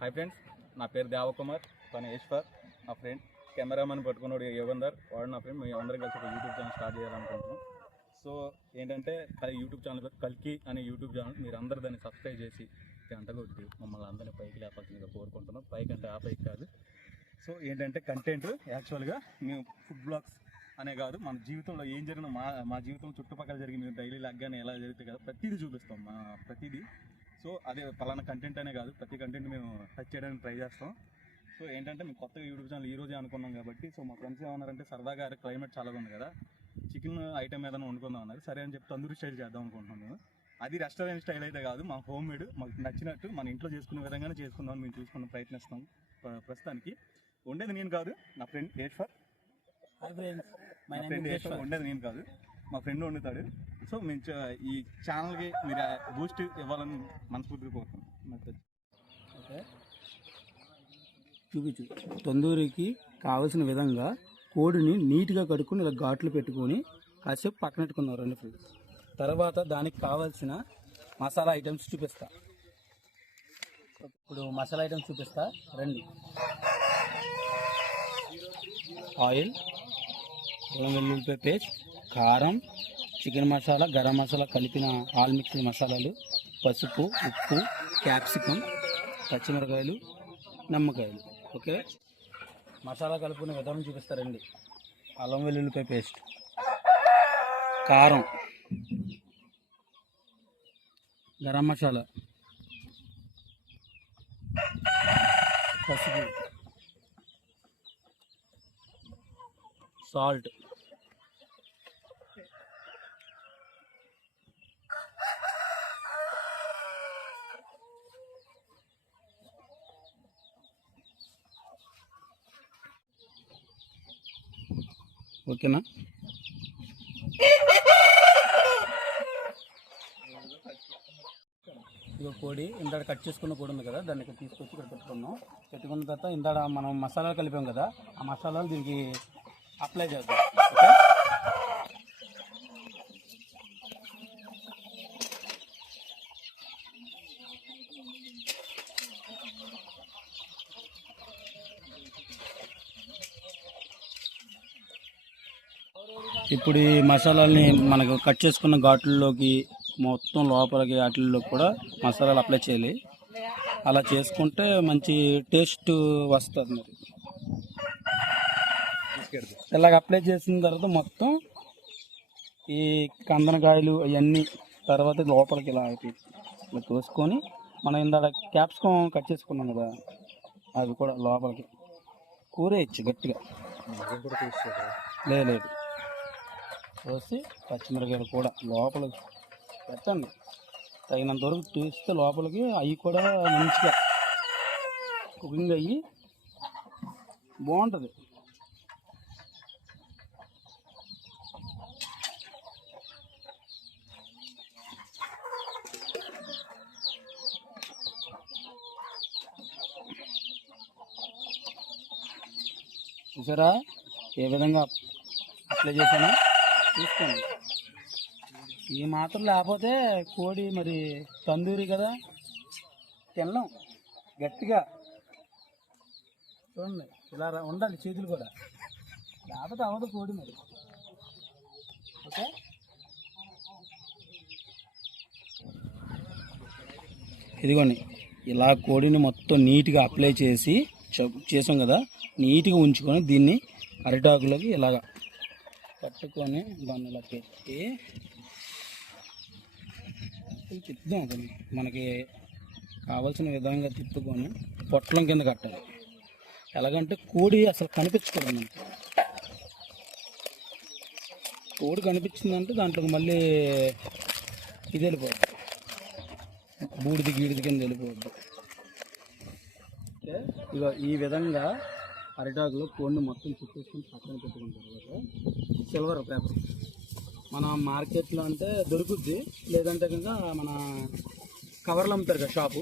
Hi friends, నా పేరు దేవకుమార్, తను ఈశ్వర్, నా ఫ్రెండ్. కెమెరామెన్ పట్టుకున్నాడు యుగంధర్, వాడు నా ఫ్రెండ్. మేము అందరం కలిసి ఒక యూట్యూబ్ ఛానల్ స్టార్ట్ చేయాలనుకుంటున్నాం. సో ఏంటంటే యూట్యూబ్ ఛానల్ కల్కి అనే యూట్యూబ్ ఛానల్. మీరు అందరూ దాన్ని సబ్స్క్రైబ్ చేసి గంట కొట్టి మమ్మల్ని అందరినీ పైకి లేపాల్సిందిగా కోరుకుంటున్నాం. పైకి అంటే ఆ పైకి కాదు. సో ఏంటంటే కంటెంట్ యాక్చువల్గా మేము ఫుడ్ బ్లాగ్స్ అనే కాదు, మన జీవితంలో ఏం జరిగినా మా జీవితం చుట్టుపక్కల జరిగింది డైలీ లాగ్గానే ఎలా జరుగుతాయి కదా, ప్రతిదీ చూపిస్తాం. ప్రతిదీ. సో అదే పలానా కంటెంట్ అనే కాదు, ప్రతి కంటెంట్ మేము టచ్ చేయడానికి ట్రై చేస్తాం. సో ఏంటంటే మేము కొత్తగా యూట్యూబ్ ఛానల్ ఈ రోజే అనుకున్నాం కాబట్టి, సో మా ఫ్రెండ్స్ ఏమన్నారంటే సరదాగా క్లైమేట్ చాలా ఉంది కదా, చికెన్ ఐటమ్ ఏదైనా వండుకుందాం అన్నారు. సరే అని చెప్పి తందూరి స్టైల్ చేద్దాం అనుకుంటున్నాం. మేము అది రెస్టారెంట్ స్టైల్ అయితే కాదు, మా హోమ్ మేడ్ మాకు నచ్చినట్టు మన ఇంట్లో చేసుకునే విధంగానే చేసుకుందామని మేము చూసుకున్న ప్రయత్నిస్తాం. ప్రస్తుతానికి ఉండేది నేను కాదు, నా ఫ్రెండ్ ఈశ్వర్. మా ఫ్రెండ్ ఈశ్వర్ ఉండేది నేను కాదు, మా ఫ్రెండ్ వండుతాడు. సో మేము ఈ ఛానల్కి మీరు బూస్ట్ ఇవ్వాలని మనస్ఫూర్తిగా కోరుతున్నాం. ఓకే, చూపించు. తందూరికి కావలసిన విధంగా కోడిని నీట్గా కడుక్కొని ఇలా ఘాట్లు పెట్టుకొని కాసేపు పక్కన పెట్టుకున్నారు రెండు ఫ్రెండ్స్. తర్వాత దానికి కావాల్సిన మసాలా ఐటమ్స్ చూపిస్తా. ఇప్పుడు మసాలా ఐటమ్స్ చూపిస్తా రండి. ఆయిల్, వెల్లుల్లిపాయ పేస్ట్, కారం, చికెన్ మసాలా, గరం మసాలా కలిపిన ఆల్ మిక్స్డ్ మసాలాలు, పసుపు, ఉప్పు, క్యాప్సికం, పచ్చిమిరకాయలు, నిమ్మకాయలు. ఓకే, మసాలా కలుపుకునే విధానం చూపిస్తారండి. అల్లం వెల్లుల్లిపాయ పేస్ట్, కారం, గరం మసాలా, పసుపు, సాల్ట్, ఓకేనా? ఇక పొడి ఇందాక కట్ చేసుకున్న పొడి ఉంది కదా, దాన్ని ఇక్కడ తీసుకొచ్చి ఇక్కడ పెట్టుకున్నాం. పెట్టుకున్న తర్వాత ఇందాక మనం మసాలాలు కలిపాం కదా, ఆ మసాలాలు దీనికి అప్లై చేద్దాం. ఓకే, ఇప్పుడు ఈ మసాలాలని మనకు కట్ చేసుకున్న ఘాట్లలోకి మొత్తం లోపలికి వాటిల్లోకి కూడా మసాలాలు అప్లై చేయాలి. అలా చేసుకుంటే మంచి టేస్ట్ వస్తుంది. మరి ఇలాగ అప్లై చేసిన తర్వాత మొత్తం ఈ కందనకాయలు అవన్నీ తర్వాత లోపలికి ఇలా తోసుకొని మనం ఇందాక క్యాప్సికం కట్ చేసుకున్నాం కదా, అవి కూడా లోపలికి కూరేయచ్చు గట్టిగా. లేదు, పోసి పచ్చిమిరకాయలు కూడా లోపలికి పెట్టండి. తగినంత వరకు తీస్తే లోపలికి అవి కూడా మంచిగా కుకింగ్ అయ్యి బాగుంటుంది. చూసారా ఏ విధంగా అప్లై చేశాను? చూసుకోండి. ఈ మాత్రం లేకపోతే కోడి మరి తందూరి కదా, తినలేం. గట్టిగా చూడండి, ఇలా ఉండాలి చేతులు కూడా, లేకపోతే అవ్వదు కోడి మరి. ఓకే, ఇదిగోండి ఇలా కోడిని మొత్తం నీట్గా అప్లై చేసాం కదా, నీట్గా ఉంచుకొని దీన్ని అరిటాకులోకి ఇలాగా పట్టుకొని దాన్ని ఇలా పెట్టి తిప్పుదాం. మనకి కావాల్సిన విధంగా తిప్పుకొని పొట్లం కింద కట్టాలి. ఎలాగంటే కోడి అసలు కనిపించకూడదు మనకి. కోడి కనిపించిందంటే దాంట్లోకి మళ్ళీ ఇది వెళ్ళిపోద్ది, బూడిది గీడిది కింద వెళ్ళిపోద్ది. ఇక ఈ విధంగా అరిటాకులో కోడిని మొత్తం చుట్టేసుకొని పక్కన పెట్టుకున్న తర్వాత సిల్వర్ పేపర్ మన మార్కెట్లో అంటే దొరుకుద్ది, లేదంటే కనుక మన కవర్లు అమ్ముతారు కదా షాపు,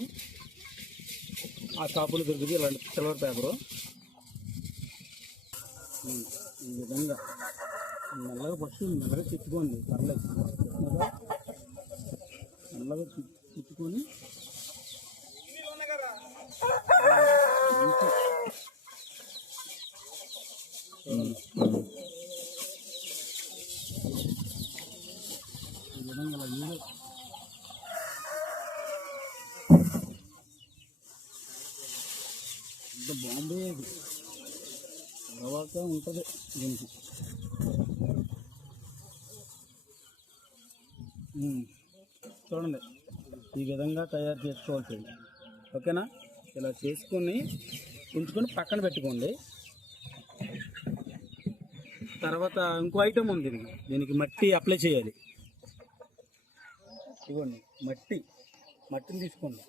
ఆ షాపులో దొరుకుద్ది ఇలాంటి సిల్వర్ పేపరు. ఈ విధంగా మెల్లగా ఫస్ట్ మెల్లగా తిప్పుకోండి, పర్లేదు. మెల్లగా తిప్పుకొని పెద్ద బాంబే ఇది. తర్వాత ఉంటుంది దీనికి. చూడండి ఈ విధంగా తయారు చేసుకోవాలి. ఓకేనా? ఇలా చేసుకొని ఉంచుకొని పక్కన పెట్టుకోండి. తర్వాత ఇంకో ఐటెం ఉంది దీనికి మట్టి అప్లై చేయాలి. ఇవ్వండి మట్టిని తీసుకోండి.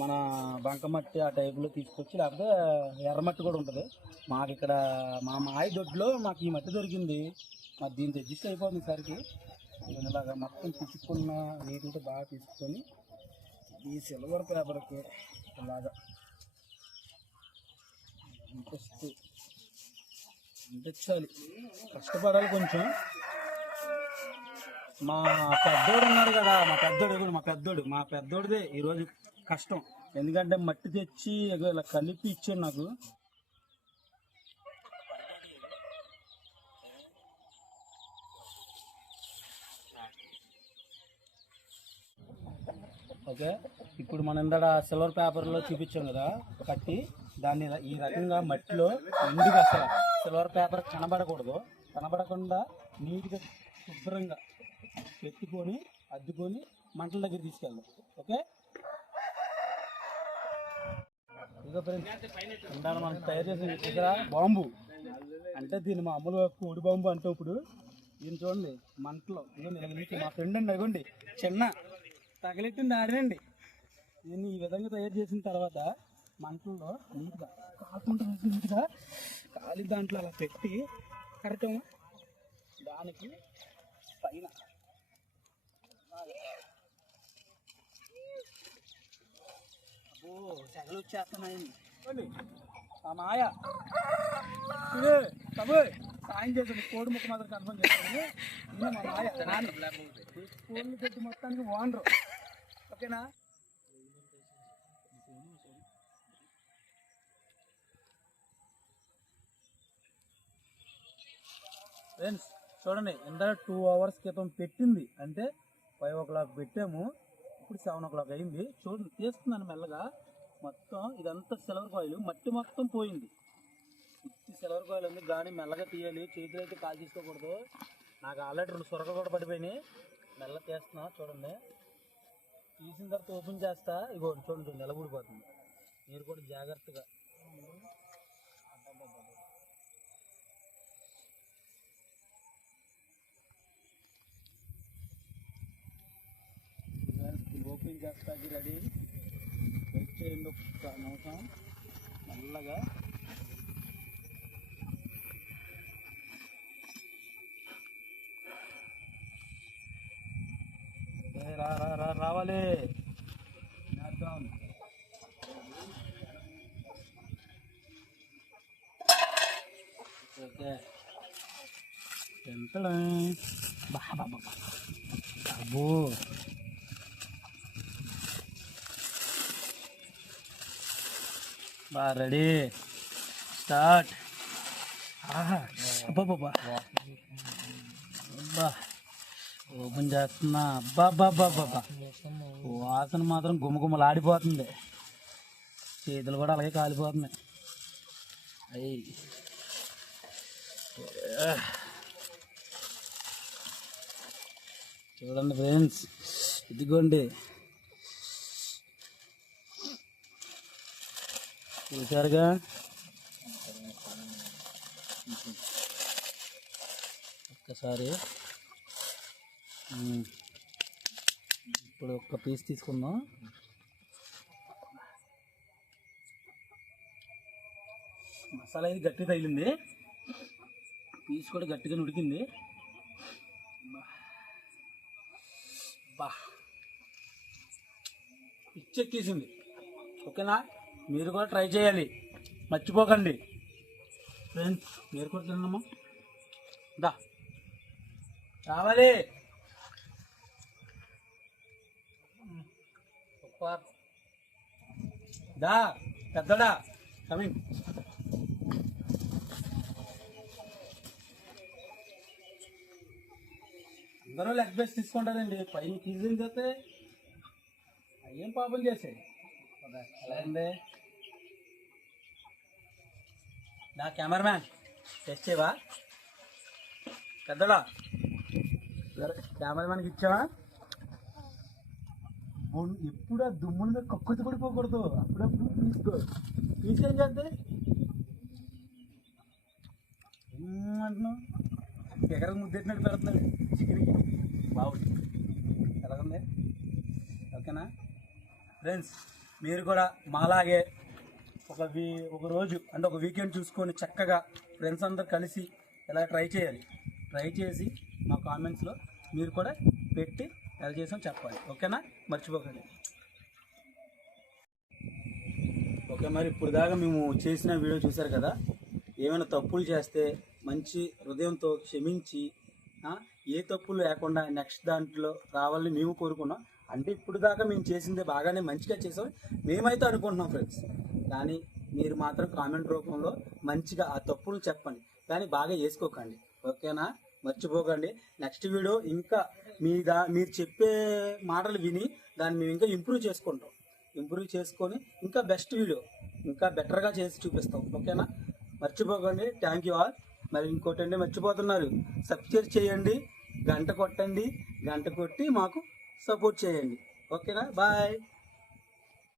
మన బంకమట్టి ఆ టైపులో తీసుకొచ్చి, లేకపోతే ఎర్రమట్టి కూడా ఉంటుంది. మాకు ఇక్కడ మా మాయ దొడ్లో మాకు ఈ మట్టి దొరికింది. మాకు దీంతో అడ్జస్ట్ అయిపోతుంది సరికి. ఇలాగా మొత్తం పిచ్చుకున్న నీటితో బాగా తీసుకొని ఈ సిల్వర్ పేపర్కి ఇలాగా అంటించాలి. కష్టపడాలి కొంచెం. మా పెద్దోడు ఉన్నారు కదా, మా పెద్దోడిదే ఈరోజు కష్టం. ఎందుకంటే మట్టి తెచ్చి ఇలా కలిపి ఇచ్చాడు నాకు. ఓకే, ఇప్పుడు మనం ఇందాక సిల్వర్ పేపర్లో చూపించాం కదా కట్టి, దాన్ని ఈ రకంగా మట్టిలో నిండుగా అసలు సిల్వర్ పేపర్ కనబడకుండా నీట్గా శుభ్రంగా పెట్టుకొని అద్దుకొని మంటల దగ్గర తీసుకెళ్దాం. ఓకే, ఇక ఫ్రెండ్స్ ఇందాక మనం తయారు చేసిన దగ్గర బాంబు అంటే దీన్ని మామూలుగా కోడి బాంబు అంటే ఇప్పుడు దీన్ని చూడండి మంటలో ఇదిగోండి. మా ఫ్రెండ్ అండి ఇవ్వండి చిన్న తగలెట్టింది ఆడనండి. దీన్ని ఈ విధంగా తయారు చేసిన తర్వాత మంటల్లో నీట్గా నీట్గా కాలి దాంట్లో అలా పెట్టి కడతాము. దానికి పైన సెగలు వచ్చేస్తున్నాయండి. ఆ మాయ సాయం చేశాడు. కోడి ముక్క మాత్రం కన్ఫర్మ్ చేస్తాను. మా మాయ కోళ్ళు పెట్టి మొత్తానికి ఓనరు. ఓకేనా? ఫ్రెండ్స్ చూడండి, ఇందాక 2 hours క్రితం పెట్టింది అంటే 5 o'clock పెట్టాము. ఇప్పుడు 7 o'clock అయింది. చూడండి తీస్తున్నాను మెల్లగా. మొత్తం ఇదంతా సిల్వర్ కాయిల్, మట్టి మొత్తం పోయింది. ఇచ్చి సిల్వర్ కాయిల్ ఉంది కానీ మెల్లగా తీయాలి. చేతులు అయితే కాల్ తీసుకోకూడదు. నాకు ఆల్రెడీ 2 సొరగలు కూడా పడిపోయినాయి. మెల్లగా తీస్తున్నా చూడండి. తీసిన తర్వాత ఓపెన్ చేస్తా. ఇగో చూడండి నిలబడిపోతుంది. మీరు కూడా జాగ్రత్తగా ఓపెన్ చేస్తా. రెడీ వెయిట్ చేయండి ఒక్క నిమిషం. మెల్లగా రావాలి. చేద్దాం. ఓకే ఎంత బాబు రెడీ స్టార్ట్. అబ్బా ఓపెన్ చేస్తున్నా. అబ్బా వాసన మాత్రం గుమ్మగుమ్మలాడిపోతుంది. చేతులు కూడా అలాగే కాలిపోతున్నాయి. అయ్యి చూడండి ఫ్రెండ్స్, ఇదిగోండి చూసారుగా. ఒక్కసారి ఇప్పుడు ఒక్క పీస్ తీసుకుందాం. మసాలా ఇది గట్టిగా తగిలింది. పీస్ కూడా గట్టిగా ఉడికింది. పిచ్చెక్కేసింది. ఓకేనా? మీరు కూడా ట్రై చేయాలి, మర్చిపోకండి ఫ్రెండ్స్. మీరు కూడా తిన్నామా? దా కావాలి. దా పెద్దడా కమింగ్. అందరూ లెగ్ బేస్ తీసుకుంటారండి. పైన తీసిన చేస్తే ఏం పాపం చేసాయి ఎలా ఉంది. నా కెమెరామ్యాన్ టెస్ట్ చేయవా పెద్దడా కెమెరామ్యాన్కి ఇచ్చావా ఎప్పుడు ఆ దుమ్ముల మీద కక్కుతి పడిపోకూడదు అప్పుడప్పుడు తీసుకో తీసుకేం చేద్దే అంటున్నావు ఎగరకు ముద్దెట్టినట్టు పెడుతున్నాడు చికెన్కి బాగుంది ఎలాగుంది ఓకేనా ఫ్రెండ్స్ మీరు కూడా మాలాగే ఒక రోజు అంటే ఒక వీకెండ్ చూసుకొని చక్కగా ఫ్రెండ్స్ అందరు కలిసి ఇలా ట్రై చేయాలి ట్రై చేసి మా కామెంట్స్లో మీరు కూడా పెట్టి ఎలా చేసాం చెప్పాలి ఓకేనా మర్చిపోకండి ఓకే మరి ఇప్పుడు దాకా మేము చేసిన వీడియో చూసారు కదా ఏమైనా తప్పులు చేస్తే మంచి హృదయంతో క్షమించి ఏ తప్పులు లేకుండా నెక్స్ట్ దాంట్లో రావాలని మేము కోరుకున్నాం అంటే ఇప్పుడు దాకా మేము చేసిందే బాగానే మంచిగా చేసాం మేమైతే అనుకుంటున్నాం ఫ్రెండ్స్ కానీ మీరు మాత్రం కామెంట్ రూపంలో మంచిగా ఆ తప్పులు చెప్పండి కానీ బాగా వేసుకోకండి ఓకేనా మర్చిపోకండి నెక్స్ట్ వీడియో ఇంకా మీరు చెప్పే మాటలు విని దాన్ని మేము ఇంకా ఇంప్రూవ్ చేసుకొని ఇంకా బెస్ట్ వీడియో ఇంకా బెటర్గా చేసి చూపిస్తాం ఓకేనా మర్చిపోకండి థ్యాంక్ యూ ఆల్ మరి ఇంకోటండి మర్చిపోతున్నారు సబ్స్క్రైబ్ చేయండి గంట కొట్టండి గంట కొట్టి మాకు సపోర్ట్ చేయండి ఓకేనా బాయ్